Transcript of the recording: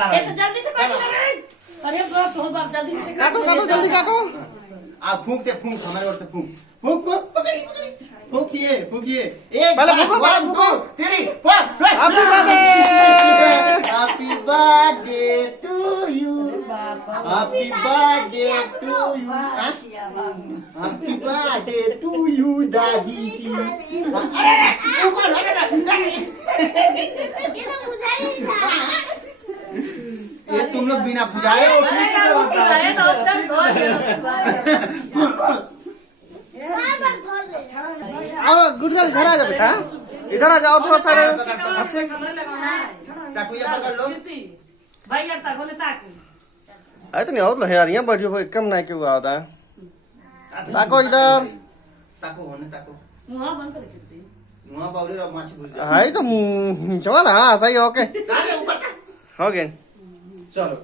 ऐसे जल्दी से काटो रे। अरे बाप रे बाप, जल्दी से काटो काटो जल्दी काटो। आप फूंकते फूंक हमारे ओर से फूंक फूंक फूंक पकड़ी पकड़ी फूंकिए फूंकिए एक पहले फूंको, पहले फूंको। तेरी happy birthday. Happy birthday to you happy birthday to you happy birthday to you दादी जी ये तुम लोग बिना बुझाए हो फिर से चलाता है। है ना अपना धो और गुड़गल इधर आ जा बेटा, इधर आ जाओ थोड़ा सा। ऐसे चाकू ये पकड़ लो। भाई यार ताको ले ताको। ऐसे नहीं और यार यहाँ बैठियो भाई, कम ना क्यों आता है। ताको इधर। ताको होने ताको मुंह बंद कर लेते मुंह बावली और माछी घुस जाए। हाय तो मुंह चला ना सही ओके ताके ऊपर हो गया। चलो